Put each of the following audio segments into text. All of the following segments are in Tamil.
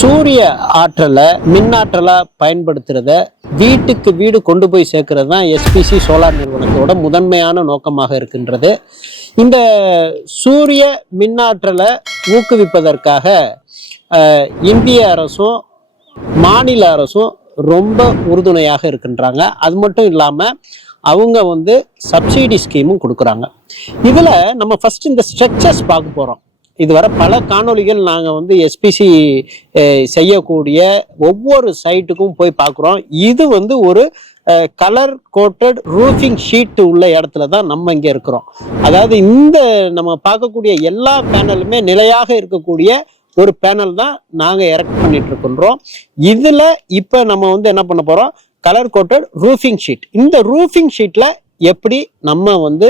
சூரிய ஆற்றலை மின்னாற்றலாக பயன்படுத்துகிறத பயன்படுத்துறத வீட்டுக்கு வீடு கொண்டு போய் சேர்க்கறது தான் எஸ்பிசி சோலார் நிறுவனத்தோட முதன்மையான நோக்கமாக இருக்கின்றது. இந்த சூரிய மின்னாற்றலை ஊக்குவிப்பதற்காக இந்திய அரசும் மாநில அரசும் ரொம்ப உறுதுணையாக இருக்கின்றாங்க. அது மட்டும் இல்லாமல் அவங்க வந்து சப்சிடி ஸ்கீமும் கொடுக்குறாங்க. இதில் நம்ம ஃபஸ்ட் இந்த ஸ்ட்ரக்சர்ஸ் பார்க்க போகிறோம் இதுவரை பல காணொளிகள் நாங்கள் வந்து எஸ்பிசி செய்யக்கூடிய ஒவ்வொரு சைட்டுக்கும் போய் பார்க்குறோம் இது வந்து ஒரு கலர் கோட்டட் ரூஃபிங் ஷீட் உள்ள இடத்துல தான் நம்ம இங்கே இருக்கிறோம். அதாவது இந்த நம்ம பார்க்கக்கூடிய எல்லா பேனலுமே நிலையாக இருக்கக்கூடிய ஒரு பேனல் தான் நாங்கள் எரெக்ட் பண்ணிட்டு இருக்கின்றோம். இதில் இப்போ நம்ம வந்து என்ன பண்ண போகிறோம் கலர் கோட்டட் ரூஃபிங் ஷீட் இந்த ரூஃபிங் ஷீட்டில் எப்படி நம்ம வந்து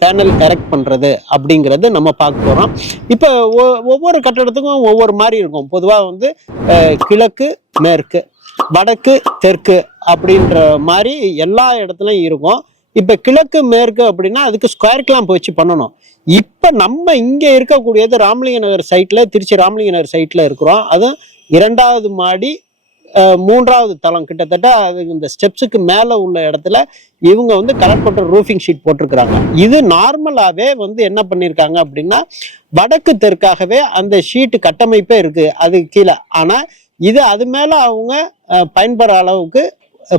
பேனல் எரெக்ட் பண்ணுறது அப்படிங்கிறது நம்ம பார்க்க போகிறோம் இப்போ ஒவ்வொரு கட்டடத்துக்கும் ஒவ்வொரு மாதிரி இருக்கும். பொதுவாக வந்து கிழக்கு மேற்கு வடக்கு தெற்கு அப்படின்ற மாதிரி எல்லா இடத்துலையும் இருக்கும். இப்போ கிழக்கு மேற்கு அப்படின்னா அதுக்கு ஸ்கொயர் கிளாம்ப் வச்சு பண்ணணும். இப்போ நம்ம இங்கே இருக்கக்கூடியது ராமலிங்க நகர் சைட்டில் திருச்சி ராமலிங்க நகர் சைட்டில் இருக்கிறோம். அதுவும் இரண்டாவது மாடி மூன்றாவது தளம் கிட்டத்தட்ட அது இந்த ஸ்டெப்ஸுக்கு மேலே உள்ள இடத்துல இவங்க வந்து கலர் போட்ட ரூஃபிங் ஷீட் போட்டிருக்கிறாங்க. இது நார்மலாகவே வந்து என்ன பண்ணியிருக்காங்க அப்படின்னா வடக்கு தெற்காகவே அந்த ஷீட்டு கட்டமைப்பே இருக்கு அது கீழே. ஆனால் இது அது மேலே அவங்க பயன்படுற அளவுக்கு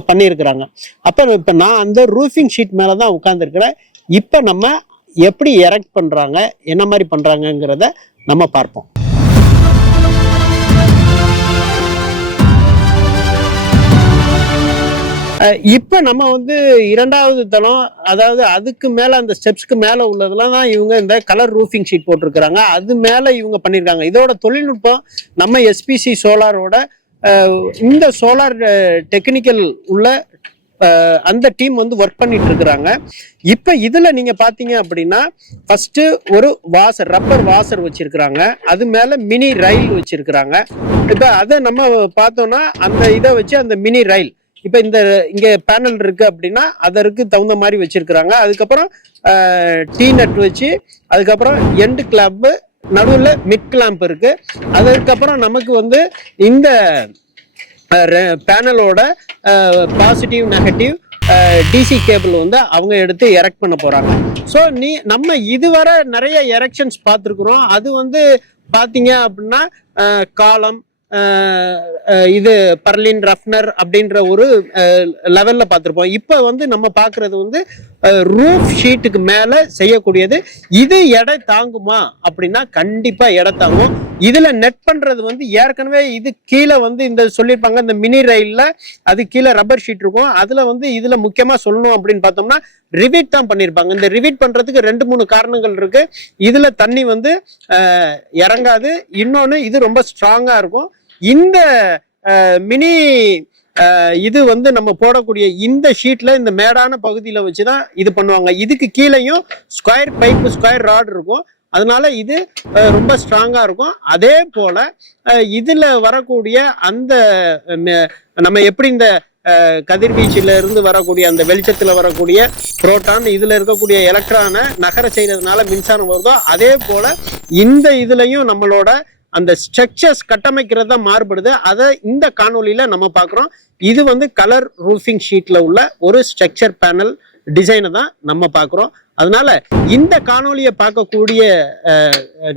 பண்ணியிருக்கிறாங்க அப்போ இப்போ நான் அந்த ரூஃபிங் ஷீட் மேலே தான் உட்காந்துருக்கிறேன் இப்போ நம்ம எப்படி எரெக்ட் பண்ணுறாங்க என்ன மாதிரி பண்ணுறாங்கங்கிறத நம்ம பார்ப்போம். இப்ப நம்ம வந்து இரண்டாவது தளம் அதாவது அதுக்கு மேல அந்த ஸ்டெப்ஸ்க்கு மேல உள்ளதெல்லாம் தான் இவங்க இந்த கலர் ரூஃபிங் ஷீட் போட்டிருக்கிறாங்க. அது மேல இவங்க பண்ணியிருக்காங்க இதோட தொழில்நுட்பம் நம்ம எஸ்பிசி சோலாரோட இந்த சோலார் டெக்னிக்கல் உள்ள அந்த டீம் வந்து ஒர்க் பண்ணிட்டு இருக்கிறாங்க. இப்ப இதுல நீங்க பாத்தீங்க அப்படின்னா ஃபர்ஸ்ட் ஒரு வாசர் ரப்பர் வாசர் வச்சிருக்கிறாங்க. அது மேல மினி ரயில் வச்சிருக்கிறாங்க. இப்ப அதை நம்ம பார்த்தோம்னா அந்த இதை வச்சு அந்த மினி ரயில் இப்போ இந்த இங்க பேனல் இருக்கு அப்படின்னா அதற்கு தகுந்த மாதிரி வச்சிருக்கிறாங்க. அதுக்கப்புறம் டீ நட் வச்சு அதுக்கப்புறம் எண்டு கிளாம்பு நடுவில் மிட் கிளாம்ப் இருக்கு. அதுக்கப்புறம் நமக்கு வந்து இந்த பேனலோட பாசிட்டிவ் நெகட்டிவ் டிசி கேபிள் வந்து அவங்க எடுத்து எரெக்ட் பண்ண போறாங்க. ஸோ நீ நம்ம இதுவரை நிறைய எரெக்ஷன்ஸ் பார்த்துருக்குறோம். அது வந்து பார்த்தீங்க அப்படின்னா காலம் இது பர்லின் ரஃப்னர் அப்படின்ற ஒரு லெவல்ல பார்த்துருப்போம். இப்போ வந்து நம்ம பார்க்கறது வந்து ரூஃப் ஷீட்டுக்கு மேலே செய்யக்கூடியது இது எடை தாங்குமா அப்படின்னா கண்டிப்பா எடை தாங்கும். இதுல நெட் பண்றது வந்து ஏற்கனவே இது கீழே வந்து இந்த சொல்லியிருப்பாங்க இந்த மினி ரயில்ல அது கீழே ரப்பர் ஷீட் இருக்கும். அதுல வந்து இதுல முக்கியமா சொல்லணும் அப்படின்னு பார்த்தோம்னா ரிவீட் தான் பண்ணியிருப்பாங்க. இந்த ரிவீட் பண்றதுக்கு ரெண்டு மூணு காரணங்கள் இருக்கு. இதுல தண்ணி வந்து இறங்காது. இன்னொன்று இது ரொம்ப ஸ்ட்ராங்கா இருக்கும். இந்த மினி இது வந்து நம்ம போடக்கூடிய இந்த ஷீட்ல இந்த மேடான பகுதியில வச்சு தான் இது பண்ணுவாங்க. இதுக்கு கீழேயும் ஸ்கொயர் பைப்பு ஸ்கொயர் ராட் இருக்கும். அதனால இது ரொம்ப ஸ்ட்ராங்கா இருக்கும். அதே போல இதில் இதுல வரக்கூடிய அந்த நம்ம எப்படி இந்த அஹ், கதிர்வீச்சுல இருந்து வரக்கூடிய அந்த வெளிச்சத்துல வரக்கூடிய புரோட்டான் இதுல இருக்கக்கூடிய எலக்ட்ரானை நகர செய்யறதுனால மின்சாரம் வருதோ அதே போல இந்த இதுலயும் நம்மளோட அந்த ஸ்ட்ரக்சர்ஸ் கட்டமைக்கிறது தான் மாறுபடுது. அதை இந்த காணொலியில் நம்ம பார்க்குறோம். இது வந்து கலர் ரூஃபிங் ஷீட்டில் உள்ள ஒரு ஸ்ட்ரக்சர் பேனல் டிசைனை தான் நம்ம பார்க்குறோம். அதனால இந்த காணொலியை பார்க்கக்கூடிய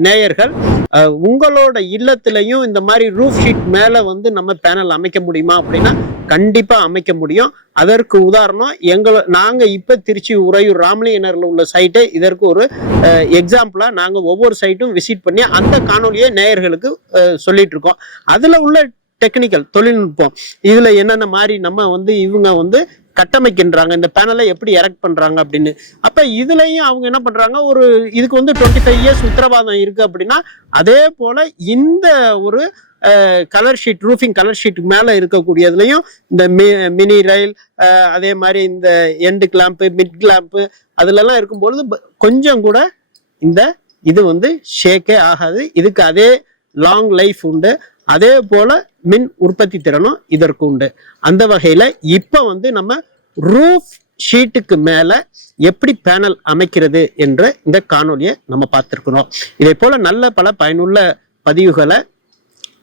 நேயர்கள் உங்களோட இல்லத்துலையும் இந்த மாதிரி ரூஃப் ஷீட் மேலே வந்து நம்ம பேனல் அமைக்க முடியுமா அப்படின்னா கண்டிப்பாக அமைக்க முடியும். அதற்கு உதாரணம் எங்களை நாங்கள் இப்போ திருச்சி உறையூர் ராமலிங்கனரில் உள்ள சைட்டை இதற்கு ஒரு எக்ஸாம்பிளாக நாங்கள் ஒவ்வொரு சைட்டும் விசிட் பண்ணி அந்த காணொலியை நேயர்களுக்கு சொல்லிட்டு இருக்கோம் அதில் உள்ள டெக்னிக்கல் தொழில்நுட்பம் இதில் என்னென்ன மாதிரி நம்ம வந்து இவங்க வந்து கட்டமைக்கின்றாங்க. இந்த பேனலை எப்படி எரெக்ட் பண்றாங்க அப்படின்னு. அப்ப இதுலயும் அவங்க என்ன பண்றாங்க? ஒரு இதுக்கு வந்து டுவெண்ட்டி ஃபைவ் இயர்ஸ் உத்தரவாதம் இருக்கு அப்படின்னா அதே போல இந்த ஒரு கலர் ஷீட் ரூஃபிங் கலர் ஷீட்டுக்கு மேலே இருக்கக்கூடியதுலையும் இந்த மி மினி ரயில் அதே மாதிரி இந்த எண்டு கிளாம்பு மிட் கிளாம்பு அதுலலாம் இருக்கும்பொழுது ப- கொஞ்சம் கூட இந்த இது வந்து ஷேக்கே ஆகாது. இதுக்கு அதே லாங் லைஃப் உண்டு. அதே போல மின் உற்பத்தி திறனும் இதற்கு உண்டு. அந்த வகையில இப்போ வந்து நம்ம ரூஃப் ஷீட்டுக்கு மேலே எப்படி பேனல் அமைக்கிறது என்ற இந்த காணொலியை நம்ம பார்த்துருக்குறோம். இதே போல நல்ல பல பயனுள்ள பதிவுகளை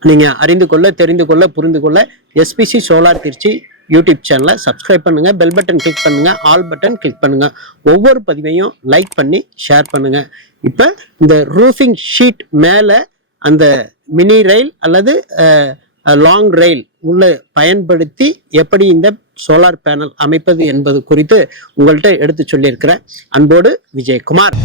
நீங்கள் அறிந்து கொள்ள தெரிந்து கொள்ள புரிந்து கொள்ள எஸ்பிசி சோலார் திருச்சி யூடியூப் சேனலை சப்ஸ்கிரைப் பண்ணுங்கள் பெல் பட்டன் கிளிக் பண்ணுங்கள் ஆல் பட்டன் கிளிக் பண்ணுங்கள் ஒவ்வொரு பதிவையும் லைக் பண்ணி ஷேர் பண்ணுங்கள் இப்போ இந்த ரூஃபிங் ஷீட் மேலே அந்த மினி ரயில் அல்லது லாங் ரயில் உள்ள பயன்படுத்தி எப்படி இந்த சோலார் பேனல் அமைப்பது என்பது குறித்து உங்கள்கிட்ட எடுத்து சொல்லியிருக்கிறேன். அன்போடு விஜயகுமார்.